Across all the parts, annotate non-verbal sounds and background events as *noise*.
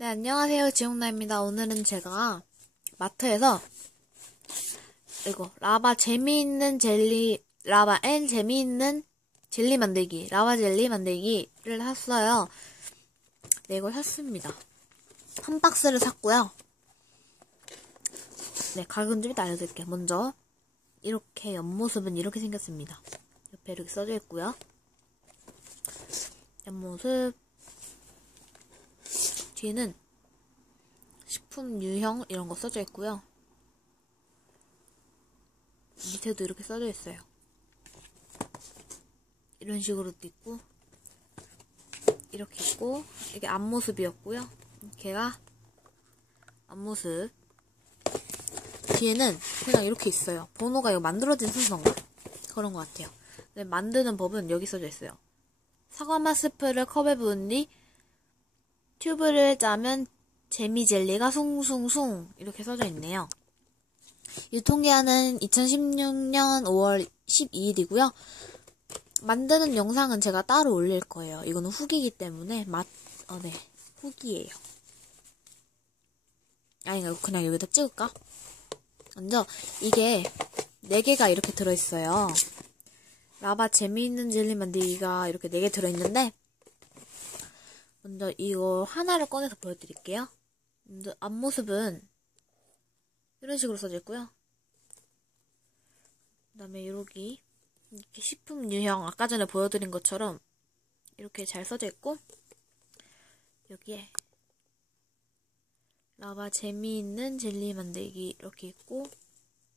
네, 안녕하세요. 지용나입니다. 오늘은 제가 마트에서 이거 라바 재미있는 젤리, 라바 앤 재미있는 젤리 만들기, 라바 젤리 만들기를 샀어요. 네, 이걸 샀습니다. 한 박스를 샀고요. 네, 가격은 좀 이따 알려드릴게요. 먼저 이렇게 옆모습은 이렇게 생겼습니다. 옆에 이렇게 써져 있고요. 옆모습 뒤에는 식품 유형 이런 거 써져 있고요. 밑에도 이렇게 써져 있어요. 이런 식으로도 있고 이렇게 있고 이게 앞모습이었고요. 걔가 앞모습 뒤에는 그냥 이렇게 있어요. 번호가 이거 만들어진 순서인가? 그런 것 같아요. 네, 만드는 법은 여기 써져 있어요. 사과맛 스프를 컵에 부은 뒤 튜브를 짜면 재미 젤리가 숭숭숭 이렇게 써져 있네요. 유통기한은 2016년 5월 12일이고요. 만드는 영상은 제가 따로 올릴 거예요. 이거는 후기이기 때문에 맛, 어, 네. 후기예요. 아니, 그냥 여기다 찍을까? 먼저, 이게 4개가 이렇게 들어있어요. 라바 재미있는 젤리 만들기가 이렇게 4개 들어있는데, 먼저 이거 하나를 꺼내서 보여드릴게요. 먼저 앞모습은 이런 식으로 써져 있고요. 그 다음에 여기 이렇게 식품 유형 아까 전에 보여드린 것처럼 이렇게 잘 써져 있고 여기에 라바 재미있는 젤리 만들기 이렇게 있고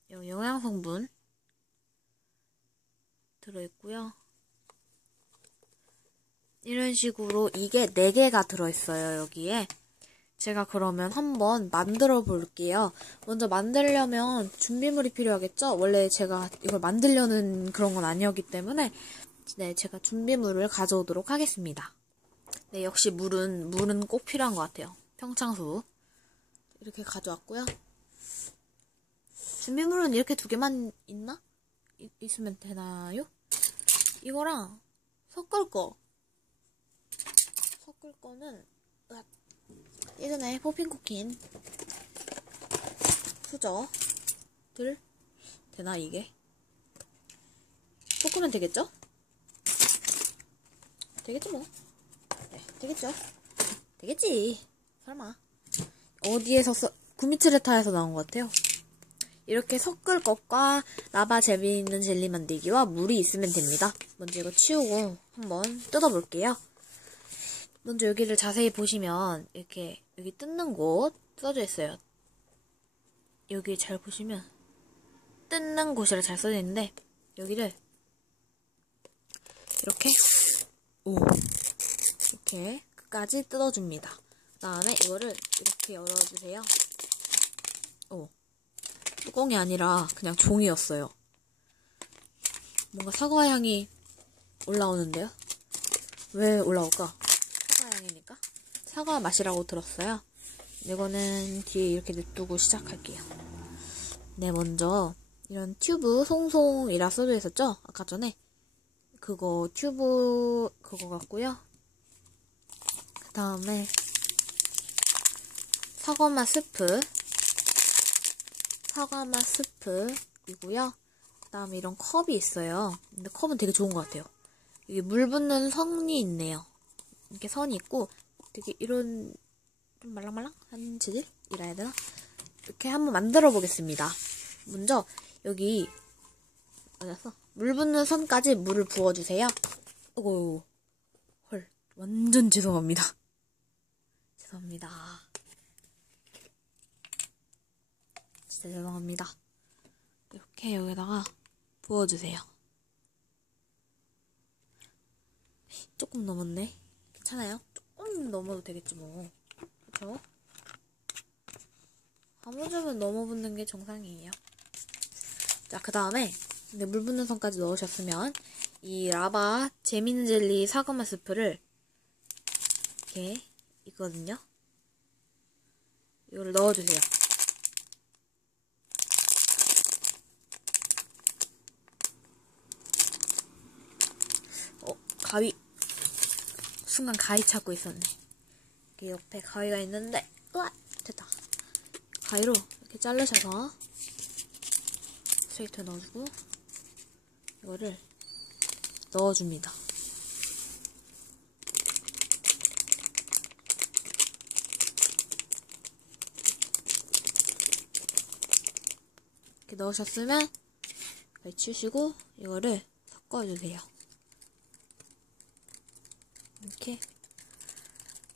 영양 성분 들어있고요. 이런 식으로 이게 4개가 들어있어요, 여기에. 제가 그러면 한번 만들어 볼게요. 먼저 만들려면 준비물이 필요하겠죠? 원래 제가 이걸 만들려는 그런 건 아니었기 때문에 네, 제가 준비물을 가져오도록 하겠습니다. 네, 역시 물은, 물은 꼭 필요한 것 같아요. 평창수. 이렇게 가져왔고요. 준비물은 이렇게 두 개만 있나? 이, 있으면 되나요? 이거랑 섞을 거. 섞을 거는 예전에 포핀쿠킨 수저들 되나 이게? 섞으면 되겠죠? 되겠지 뭐. 네, 되겠죠? 되겠지. 설마. 어디에서 써, 구미츠레타에서 나온 것 같아요. 이렇게 섞을 것과 라바 재미있는 젤리 만들기와 물이 있으면 됩니다. 먼저 이거 치우고 한번 뜯어볼게요. 먼저 여기를 자세히 보시면 이렇게 여기 뜯는 곳 써져 있어요. 여기 잘 보시면 뜯는 곳이라 잘 써져 있는데 여기를 이렇게 오 이렇게 끝까지 뜯어줍니다. 그 다음에 이거를 이렇게 열어주세요. 오 뚜껑이 아니라 그냥 종이였어요. 뭔가 사과 향이 올라오는데요? 왜 올라올까? 사과 맛이라고 들었어요. 이거는 뒤에 이렇게 냅두고 시작할게요. 네, 먼저 이런 튜브 송송이라 써져 있었죠? 아까 전에 그거 튜브 그거 같고요. 그 다음에 사과맛 스프 사과맛 스프이고요. 그 다음에 이런 컵이 있어요. 근데 컵은 되게 좋은 것 같아요. 여기 물 붓는 선이 있네요. 이렇게 선이 있고 되게 이런 좀 말랑말랑한 재질이라 해야 되나? 이렇게 한번 만들어 보겠습니다. 먼저 여기 맞았어. 물 붓는 선까지 물을 부어주세요. 어구 헐 완전 죄송합니다. 죄송합니다. 진짜 죄송합니다. 이렇게 여기다가 부어주세요. 조금 넘었네. 괜찮아요? 조금 넘어도 되겠지 뭐. 그쵸? 아무점은 넘어 붙는 게 정상이에요. 자, 그 다음에 물 붓는 선까지 넣으셨으면 이 라바 재밌는 젤리 사과맛 스프를 이렇게 있거든요. 이거를 넣어주세요. 어, 가위. 순간 가위 찾고 있었네. 옆에 가위가 있는데, 으아! 됐다. 가위로 이렇게 자르셔서 스웨이터 넣어주고, 이거를 넣어줍니다. 이렇게 넣으셨으면 치우시고 이거를 섞어주세요. 이렇게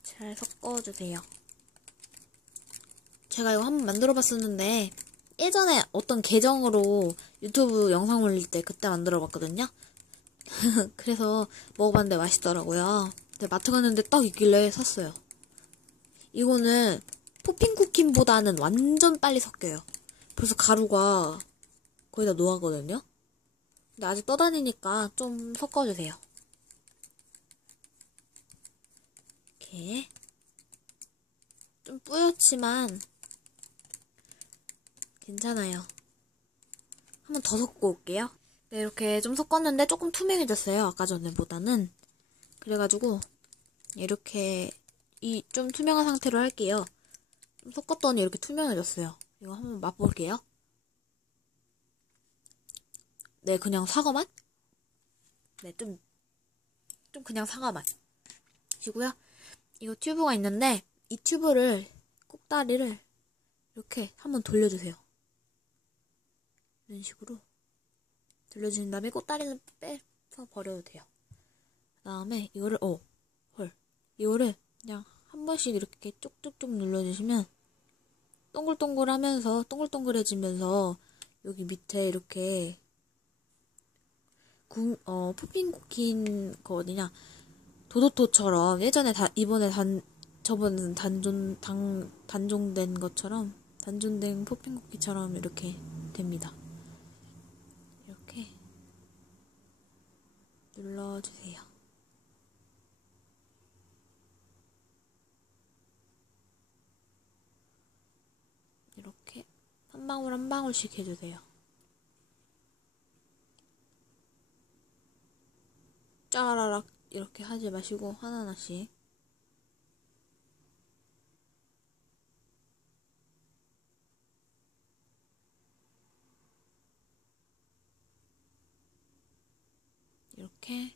잘 섞어주세요. 제가 이거 한번 만들어 봤었는데 예전에 어떤 계정으로 유튜브 영상 올릴 때 그때 만들어 봤거든요. *laughs* 그래서 먹어봤는데 맛있더라고요. 마트 갔는데 딱 있길래 샀어요. 이거는 포핑 쿠킹보다는 완전 빨리 섞여요. 벌써 가루가 거의 다 녹았거든요. 근데 아직 떠다니니까 좀 섞어주세요. 이렇게 좀 뿌옇지만 괜찮아요. 한번 더 섞고 올게요. 네, 이렇게 좀 섞었는데 조금 투명해졌어요. 아까 전에보다는. 그래가지고 이렇게 이 좀 투명한 상태로 할게요. 좀 섞었더니 이렇게 투명해졌어요. 이거 한번 맛볼게요. 네, 그냥 사과 맛? 네, 좀, 좀 그냥 사과 맛. 시고요. 이거 튜브가 있는데, 이 튜브를, 꼭다리를, 이렇게 한번 돌려주세요. 이런 식으로. 돌려주신 다음에 꼭다리는 빼서 버려도 돼요. 그 다음에, 이거를, 어, 헐. 이거를 그냥 한 번씩 이렇게 쪽쪽쪽 눌러주시면, 동글동글하면서, 동글동글해지면서, 여기 밑에 이렇게 구, 어, 푸핀 쿠킨, 그 어디냐, 도도토처럼, 예전에 다, 이번에 단, 저번은 단존, 당, 단종된 것처럼, 단종된 푸핀 쿠키처럼 이렇게 됩니다. 이렇게 눌러주세요. 이렇게 한 방울 한 방울씩 해주세요. 짜라락 이렇게 하지 마시고 하나하나씩 이렇게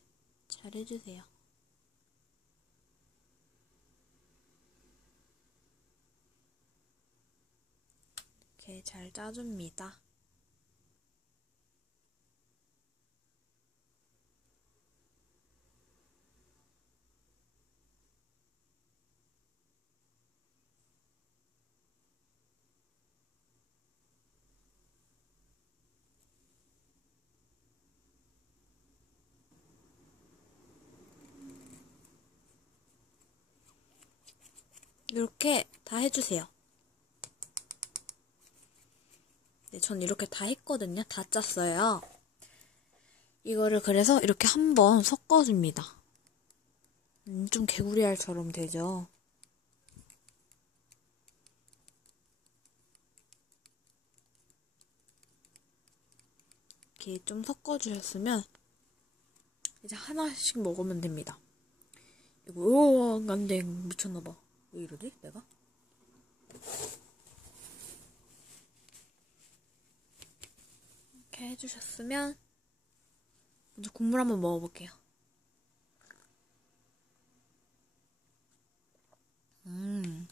잘 해주세요. 이렇게 잘 짜줍니다. 이렇게 다 해주세요. 네, 전 이렇게 다 했거든요. 다 짰어요. 이거를 그래서 이렇게 한번 섞어줍니다. 음, 좀 개구리알처럼 되죠. 이렇게 좀 섞어주셨으면 이제 하나씩 먹으면 됩니다. 이거 오, 안돼 미쳤나봐. 왜 이러지? 내가? 이렇게 해주셨으면 먼저 국물 한번 먹어볼게요. 음.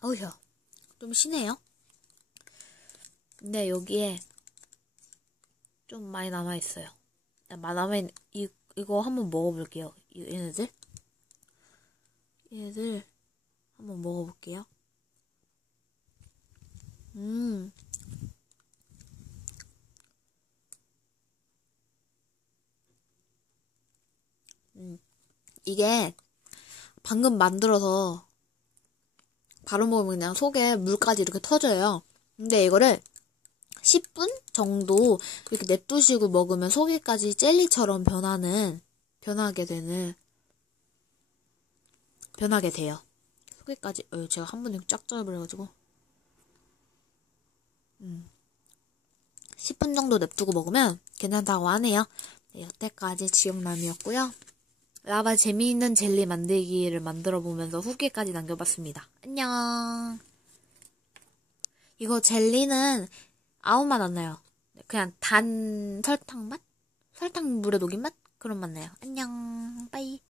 어우야. 좀 시네요. 근데 여기에 좀 많이 남아있어요. 남아있, 이, 이거 한번 먹어볼게요. 얘네들. 얘들 한번 먹어볼게요. 음. 음. 이게 방금 만들어서 바로 먹으면 그냥 속에 물까지 이렇게 터져요. 근데 이거를 10분 정도 이렇게 냅두시고 먹으면 속에까지 젤리처럼 변하는, 변하게 되는 변하게 돼요. 소개까지 어, 제가 한 번에 쫙 짜버려가지고 음. 10분 정도 냅두고 먹으면 괜찮다고 하네요. 네, 여태까지 지역남이었고요. 라바 재미있는 젤리 만들기를 만들어 보면서 후기까지 남겨봤습니다. 안녕. 이거 젤리는 아무 맛 안 나요. 그냥 단 설탕 맛? 설탕 물에 녹인 맛? 그런 맛 나요. 안녕. 빠이.